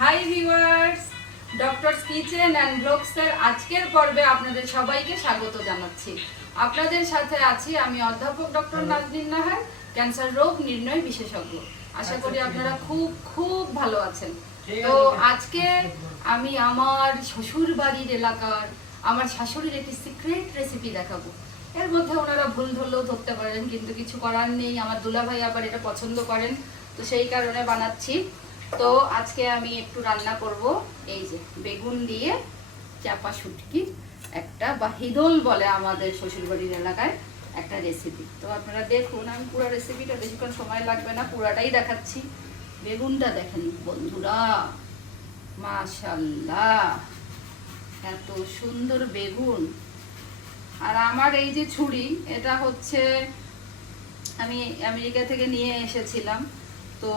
Hi viewers doctors kitchen and ব্লগসের আজকের পর্বে আপনাদের সবাইকে স্বাগত জানাচ্ছি। আপনাদের সাথে আছি আমি অধ্যাপক ডক্টর নাহার ক্যান্সার রোগ নির্ণয় বিশেষজ্ঞ। আশা করি আপনারা খুব খুব ভালো আছেন। তো আজকে আমি আমার শ্বশুর বাড়ির এলাকার আমার শাশুড়ির একটি সিক্রেট রেসিপি দেখাবো। এর মধ্যে ওনারা ভুল ধরলেও ধরতে পারেন কিন্তু কিছু করার নেই। আমার দুলাভাই আবার এটা পছন্দ করেন তো সেই কারণে বানাচ্ছি। তো আজকে আমি একটু রান্না করব। এই যে বেগুন দিয়ে চাপা শুটকি, একটা বা হিদল বলে আমাদের শ্বশুরবাড়ির এলাকায় একটা রেসিপি তো আপনারা দেখুন, আমি পুরো রেসিপিটা বেশিক্ষণ সময় লাগবে না, পুরাটাই দেখাচ্ছি। বেগুনটা দেখেন বন্ধুরা মাশাল্লাহ এত সুন্দর বেগুন। আর আমার এই যে ছুরি, এটা হচ্ছে আমি আমেরিকা থেকে নিয়ে এসেছিলাম। তো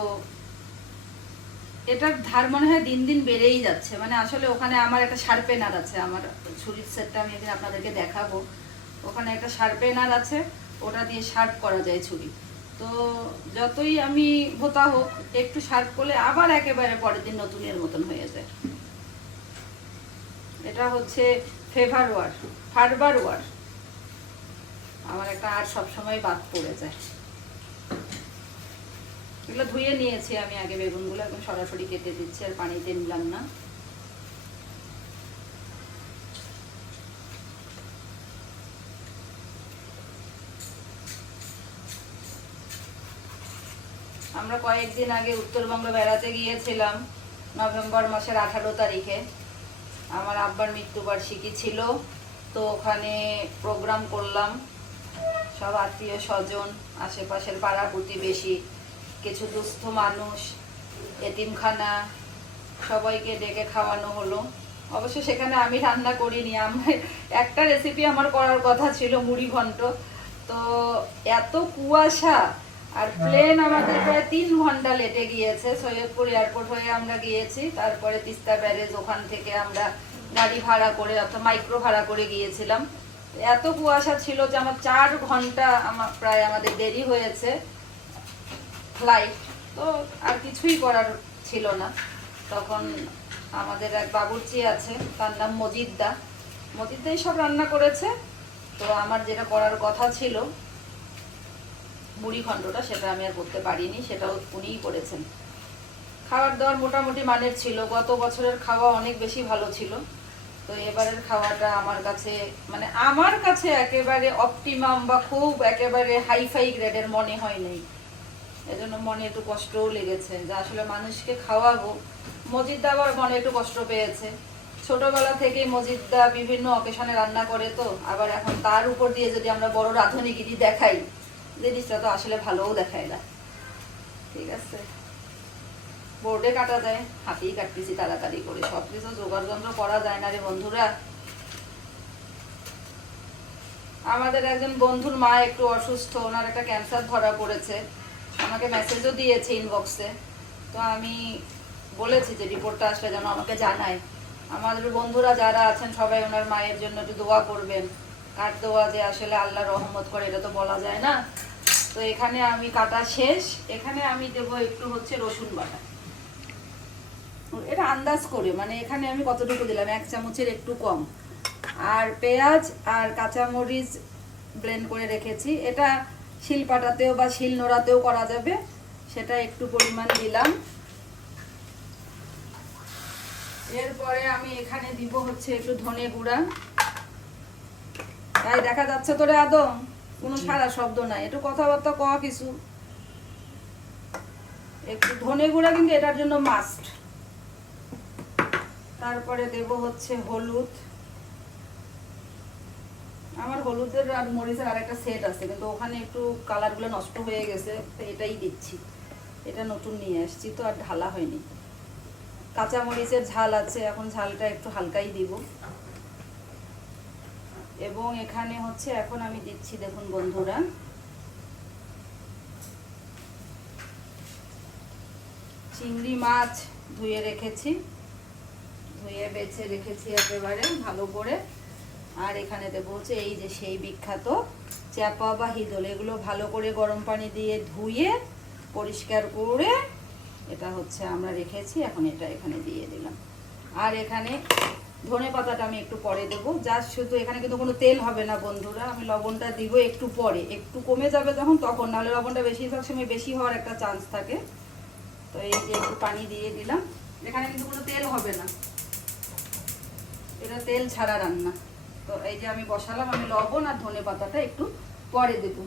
এটার ধার মনে হয় দিন দিন বেড়েই যাচ্ছে। মানে আসলে ওখানে আমার একটা শার্পেনার আছে, আমার ছুরির সেটটা আমি একদিন আপনাদেরকে দেখাবো। ওখানে একটা শার্পেনার আছে, ওটা দিয়ে শার্প করা যায় ছুরি। তো যতই আমি ভোতা হোক, একটু শার্প করলে আবার একেবারে পরের দিন নতুনের মতন হয়ে যায়। এটা হচ্ছে ফেভার ওয়ার, ফারবার ওয়ার। আমার একটা আর সবসময় বাদ পড়ে যায়। এগুলো ধুয়ে নিয়েছি আমি আগে বেগুনগুলো এখন সরাসরি কেটে দিচ্ছি আর পানিতে নিলাম না। আমরা কয়েকদিন আগে উত্তরবঙ্গ বেড়াতে গিয়েছিলাম, নভেম্বর মাসের আঠারো তারিখে। আমার আব্বার মৃত্যুবার্ষিকী ছিল, তো ওখানে প্রোগ্রাম করলাম। সব আত্মীয় স্বজন, আশেপাশের পাড়া প্রতিবেশী কিছু দুস্থ মানুষ, এতিমখানা, সবাইকে ডেকে খাওয়ানো হলো। অবশ্য সেখানে আমি রান্না করিনি। আমার একটা রেসিপি আমার করার কথা ছিল, মুড়ি ঘন্ট। তো এত কুয়াশা আর প্লেন আমাদের প্রায় তিন ঘণ্টা লেটে গিয়েছে। সৈয়দপুর এয়ারপোর্ট হয়ে আমরা গিয়েছি। তারপরে তিস্তা ব্যারেজ ওখান থেকে আমরা গাড়ি ভাড়া করে অর্থাৎ মাইক্রো ভাড়া করে গিয়েছিলাম। এত কুয়াশা ছিল যে আমার চার ঘণ্টা আমার প্রায় আমাদের দেরি হয়েছে। ফ্লাইট তো আর কিছুই করার ছিল না। তখন আমাদের এক বাবুর্চি আছে, তার নাম মজিদদা মজিদদাই সব রান্না করেছে। তো আমার যেটা করার কথা ছিল, মুড়ি খণ্ডটা, সেটা আমি আর করতে পারিনি সেটাও উনিই করেছেন। খাবার দাবার মোটামুটি মানের ছিল। গত বছরের খাওয়া অনেক বেশি ভালো ছিল। তো এবারের খাওয়াটা আমার কাছে মানে আমার কাছে একেবারে অপটিমাম বা খুব একেবারে হাইফাই গ্রেডের মনে হয় নাই। এজন্য মনে একটু কষ্টও লেগেছে। যে আসলে মানুষকে খাওয়াবো মজিদদা আবার মনে একটু কষ্ট পেয়েছে। ছোটবেলা থেকেই মজিদদা বিভিন্ন অকেশনে রান্না করে তো, আবার এখন তার উপর দিয়ে যদি আমরা বড় রাঁধুনিগিরি দেখাই জিনিসটা তো আসলে ভালোও দেখায় না। ঠিক আছে? বোর্ডে কাটা যায়, হাতেই কাটতেছি তাড়াতাড়ি করে। সব কিছু জোগাড় যন্ত্র করা যায় না রে বন্ধুরা। আমাদের একজন বন্ধুর মা একটু অসুস্থ, ওনার একটা ক্যান্সার ধরা পড়েছে। আমাকে মেসেজও দিয়েছে ইনবক্সে তো আমি বলেছি যে রিপোর্টটা আসলে যেন আমাকে জানায়। আমাদের বন্ধুরা যারা আছেন, সবাই ওনার মায়ের জন্য একটু দোয়া করবেন। কার দোয়া যে আসলে আল্লাহ রহমত করে, এটা তো বলা যায় না। তো এখানে আমি কাটা শেষ। এখানে আমি দেবো একটু হচ্ছে রসুন বাটা। এটা আন্দাজ করে মানে এখানে আমি কতটুকু দিলাম? এক চামচের একটু কম। আর পেঁয়াজ আর কাঁচামরিচ ব্লেন্ড করে রেখেছি। এটা শিলপাটাতেও বা শিল নোড়াতেও করা যাবে। সেটা একটু পরিমাণ দিলাম। এরপরে আমি এখানে দিব হচ্ছে একটু ধনে গুঁড়া। তাই দেখা যাচ্ছে তোরে আদম কোনো সারা শব্দ নাই। একটু কথাবার্তা কওয়া কিছু। একটু ধনে গুঁড়া কিন্তু এটার জন্য মাস্ট তারপরে দেব হচ্ছে হলুদ। আমার হলুদের আর মরিচের আর একটা সেট আছে, কিন্তু ওখানে একটু কালারগুলো নষ্ট হয়ে গেছে এটাই দিচ্ছি। এটা নতুন নিয়ে আসছি, তো আর ঢালা হয়নি। কাঁচা মরিচের ঝাল আছে, এখন ঝালটা একটু হালকাই দিব। এবং এখানে হচ্ছে, এখন আমি দিচ্ছি, দেখুন বন্ধুরা। চিংড়ি মাছ ধুয়ে রেখেছি। ধুয়ে বেছে রেখেছি একেবারে, ভালো করে। আর এখানে দেবো হচ্ছে এই যে সেই বিখ্যাত চ্যাপা বা হিদল এগুলো ভালো করে গরম পানি দিয়ে ধুয়ে পরিষ্কার করে এটা হচ্ছে আমরা রেখেছি, এখন এটা এখানে দিয়ে দিলাম। আর এখানে ধনে পাতাটা আমি একটু পরে দেবো। জাস্ট শুধু এখানে কিন্তু কোনো তেল হবে না বন্ধুরা, আমি লবণটা দিব একটু পরে। একটু কমে যাবে যখন, তখন। নাহলে লবণটা বেশিরভাগ সময় বেশি হওয়ার একটা চান্স থাকে। তো এই যে একটু পানি দিয়ে দিলাম। এখানে কিন্তু কোনো তেল হবে না। এটা তেল ছাড়া রান্না। তো এই যে আমি বসালাম, আমি লবণ আর ধনে পাতাটা একটু পরে দেব।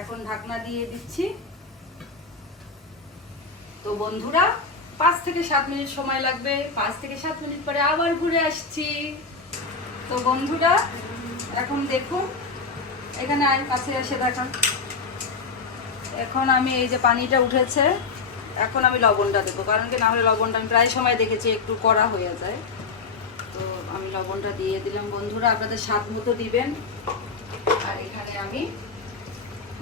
এখন ঢাকনা দিয়ে দিচ্ছি। তো বন্ধুরা, পাঁচ থেকে সাত মিনিট সময় লাগবে। পাঁচ থেকে সাত মিনিট পরে আবার ঘুরে আসছি। তো বন্ধুরা, এখন দেখুন, এখানে আয় কাছে এসে দেখান। এখন আমি এই যে পানিটা উঠেছে, এখন আমি লবণটা দেবো। কারণ কি না হলে লবণটা আমি প্রায় সময় দেখেছি, একটু কড়া হয়ে যায়। আমি লবণটা দিয়ে দিলাম। বন্ধুরা, আপনাদের স্বাদ মতো দিবেন। আর এখানে আমি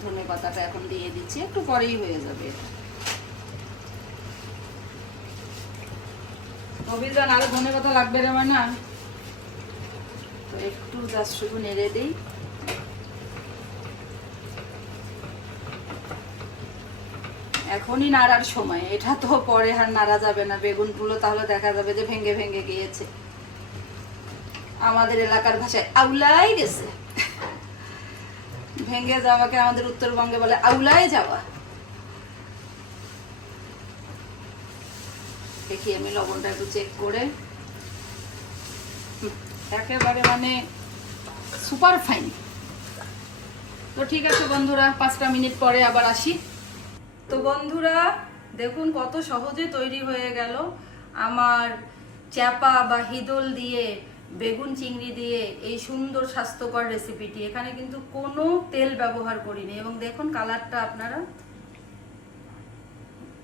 ধনে পাতাটা এখন দিয়ে দিচ্ছি। একটু পরেই হয়ে যাবে। অভিযান আরও ধনে পাতা লাগবে রে না তো একটু জাস্ট শুধু নেড়ে দিই। এখনই নাড়ার সময়। এটা তো পরে আর নাড়া যাবে না। বেগুনগুলো তাহলে দেখা যাবে যে ভেঙে ভেঙে গিয়েছে। আমাদের এলাকার ভাষায় আউলাই গেছে। ভেঙে যাওয়াকে আমাদের উত্তরবঙ্গে বলে আউলাই যাওয়া। দেখি আমি লবণটা একটু চেক করে। একেবারে মানে সুপার ফাইন তো ঠিক আছে বন্ধুরা, পাঁচটা মিনিট পরে আবার আসি। তো বন্ধুরা, দেখুন কত সহজে তৈরি হয়ে গেল। আমার চ্যাপা বা হিদল দিয়ে বেগুন চিংড়ি দিয়ে এই সুন্দর স্বাস্থ্যকর রেসিপিটি এখানে কিন্তু কোনো তেল ব্যবহার করিনি এবং দেখুন কালারটা আপনারা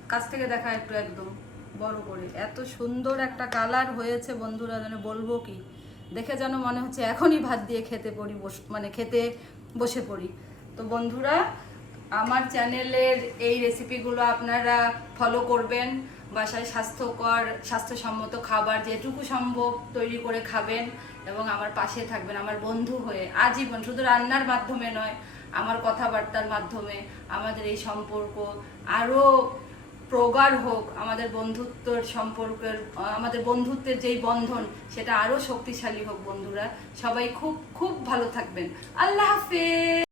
কাছ থেকে দেখা একটু একদম বড় করে। এত সুন্দর একটা কালার হয়েছে বন্ধুরা যেন বলব কি? দেখে যেন মনে হচ্ছে এখনই ভাত দিয়ে খেতে পড়ি, বস- মানে খেতে বসে পড়ি। তো বন্ধুরা আমার চ্যানেলের এই রেসিপিগুলো আপনারা ফলো করবেন। বাসায় স্বাস্থ্যকর, স্বাস্থ্যসম্মত খাবার যেটুকু সম্ভব তৈরি করে খাবেন এবং আমার পাশে থাকবেন, আমার বন্ধু হয়ে। আজীবন, শুধু রান্নার মাধ্যমে নয়, আমার কথাবার্তার মাধ্যমে আমাদের এই সম্পর্ক আরও প্রগাঢ় হোক, আমাদের বন্ধুত্বের সম্পর্কের, আমাদের বন্ধুত্বের যেই বন্ধন, সেটা আরও শক্তিশালী হোক বন্ধুরা। সবাই খুব খুব ভালো থাকবেন। আল্লাহ হাফেজ!